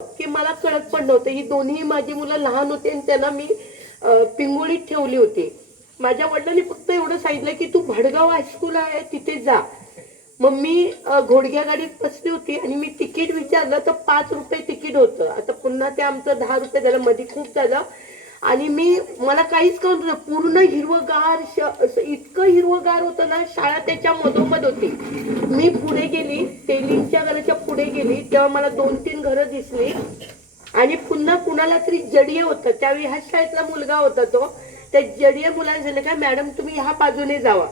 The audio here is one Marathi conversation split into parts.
की मला कळत पण नव्हतं. ही दोन्ही माझी मुलं लहान होती आणि त्यांना मी पिंगोळीत ठेवली होती. माझ्या वडिलांनी फक्त एवढं सांगितलं की तू भडगाव हायस्कूल आहे तिथे जा. मग मी घोडग्या गाडीत बसली होती आणि मी तिकीट विचारलं तर 5 रुपये तिकीट होतं. आता पुन्हा ते आमचं 10 रुपये झालं, मध्ये खूप झालं. आणि मला काहीच कळत नव्हतं. पूर्ण हिरवगार, इतकं हिरवगार होतं ना. शाळा त्याच्या मधोमध होती. मी पुढे गेली, तेलिंगच्या घराच्या पुढे गेली तेव्हा मला 2-3 घरं दिसली. आणि पुन्हा कुणाला तरी जडिये होतं. त्यावेळी ह्या शाळेतला मुलगा होता तो. त्या जडिये मुलाने सांगितलं काय मॅडम तुम्ही ह्या बाजूने जावा.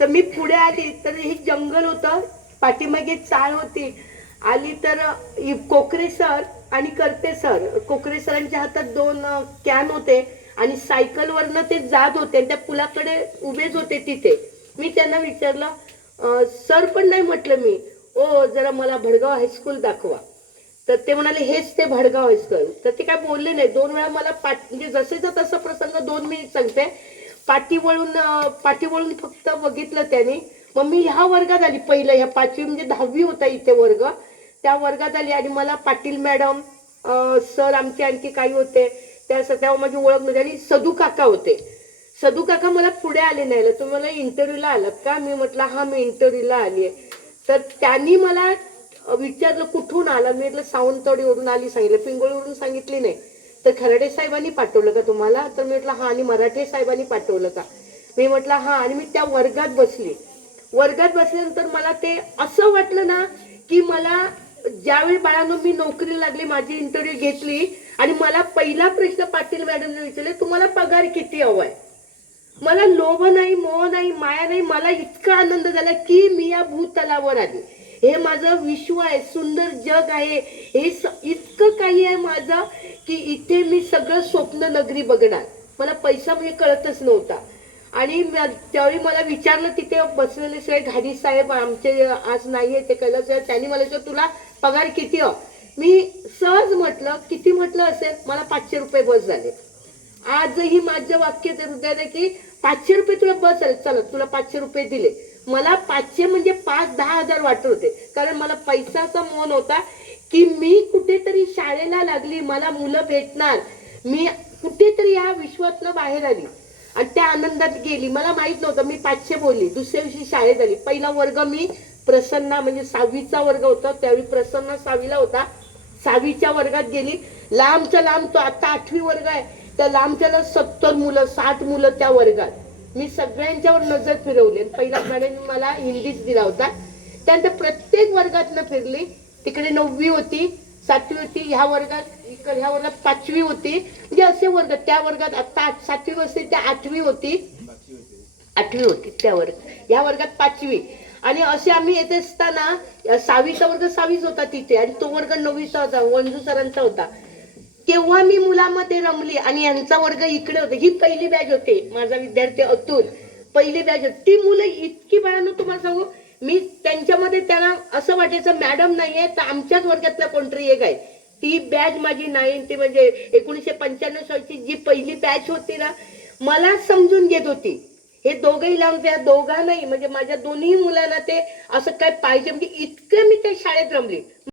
तर मी पुढे आली तर हे जंगल होतं, पाठीमागे चाळ होती. आली तर कोकरे सर आणि करते सर. कोकरे सरांच्या हातात 2 कॅन होते आणि सायकलवरनं ते जात होते आणि त्या पुलाकडे उभेच होते तिथे. मी त्यांना विचारलं सर पण नाही म्हटलं मी, ओ जरा मला भडगाव हायस्कूल दाखवा. तर ते म्हणाले हेच ते भडगाव हायस्कूल. तर ते काय बोलले नाही. 2 वेळा मला म्हणजे जसेचा तसा प्रसंग 2 मिनिट सांगते. पाठी वळून फक्त बघितलं त्याने. मग मी ह्या वर्गात आली पहिलं, ह्या 5वी म्हणजे 10वी होता इथे वर्ग. त्या वर्गात आली आणि मला पाटील मॅडम, सर आमचे आणखी काही होते तेव्हा माझी ओळख नव्हती. आणि सदू काका होते. सदू काका मला पुढे आले नाही. तुम्ही मला इंटरव्ह्यूला आलात का? मी म्हटलं हा मी इंटरव्ह्यूला आली आहे. तर त्यांनी मला विचारलं कुठून आला. मी म्हटलं सावंतवाडीवरून आली सांगितलं, पिंगोळीवरून सांगितली नाही. तर खराडे साहेबांनी पाठवलं का तुम्हाला? तर मी म्हटलं हा. आणि मराठे साहेबांनी पाठवलं का? मी म्हटलं हा. आणि मी त्या वर्गात बसली. वर्गात बसल्यानंतर मला ते असं वाटलं ना की मला ज्यावेळी बाळांनो मी नोकरीला लागली, माझी इंटरव्ह्यू घेतली आणि मला पहिला प्रश्न पाटील मॅडमने विचारले तुम्हाला पगार किती हवाय. मला लोभ नाही, मोह नाही, माया नाही. मला इतका आनंद झाला की मी या भूतलावर आली. हे माझं विश्व आहे, सुंदर जग आहे. हे इतकं काही आहे माझं की इथे मी सगळं स्वप्न नगरी बघणार. मला पैसा म्हणजे कळतच नव्हता. आणि त्यावेळी मला विचारलं तिथे बसलेले सगळे घाडी साहेब आमचे आज नाहीये ते कैलास साहेब, त्यांनी मला विचारलं तुला पगार किती हो. मी सहज म्हटलं किती म्हटलं असेल, मला 500 रुपये बस झाले. आजही माझं वाक्य ते हृदयात आहे की 500 रुपये तुला बस झाले, चला तुला 500 रुपये दिले. मला 500 म्हणजे 5-10 हजार वाटत होते. कारण मला पैसाचा मोह होता की मी कुठेतरी शाळेला लागली, मला मुलं भेटणार, मी कुठेतरी या विश्वातनं बाहेर आली आणि त्या आनंदात गेली. मला माहित नव्हतं. मी 500 बोलली. दुसऱ्या दिवशी शाळेत आली. पहिला वर्ग मी प्रसन्ना म्हणजे 6वीचा वर्ग होता. त्यावेळी प्रसन्ना 6वीला होता. 6वीच्या वर्गात गेली. लांबच्या लांब तो आता 8वी वर्ग आहे. त्या लांबच्याला 70 मुलं 60 मुलं त्या वर्गात. मी सगळ्यांच्यावर नजर फिरवली. पहिला मॅडम मला हिंदीच दिला होता. त्यानंतर प्रत्येक वर्गातनं फिरली. तिकडे 9वी होती, 7वी होती. ह्या वर्गात 5वी होती. म्हणजे असे वर्ग. त्या वर्गात आता 7वी बसते, त्या 8वी होती. 8वी होती त्या वर्गात. या वर्गात 5वी. आणि असे आम्ही येत असताना 6वीचा वर्ग 6वीच होता तिथे आणि तो वर्ग 9वीचा होता, वंजू सरांचा होता. केव्हा मी मुलामध्ये रमली आणि यांचा वर्ग इकडे होता. ही पहिली बॅच होते. माझा विद्यार्थी अतुल पहिली बॅच होती. ती मुलं इतकी बाळांनो तुम्हाला सांगू, मी त्यांच्यामध्ये त्यांना असं वाटायचं मॅडम नाहीये तर आमच्याच वर्गातला कोणतरी एक आहे. ती बॅच माझी 90 म्हणजे 1995 सालची जी पहिली बॅच होती ना, मला समजून घेत होती. हे दोघंही लावून त्या दोघांनाही म्हणजे माझ्या दोन्ही मुलांना ते असं काय पाहिजे म्हणजे इतकं मी त्या शाळेत रमली.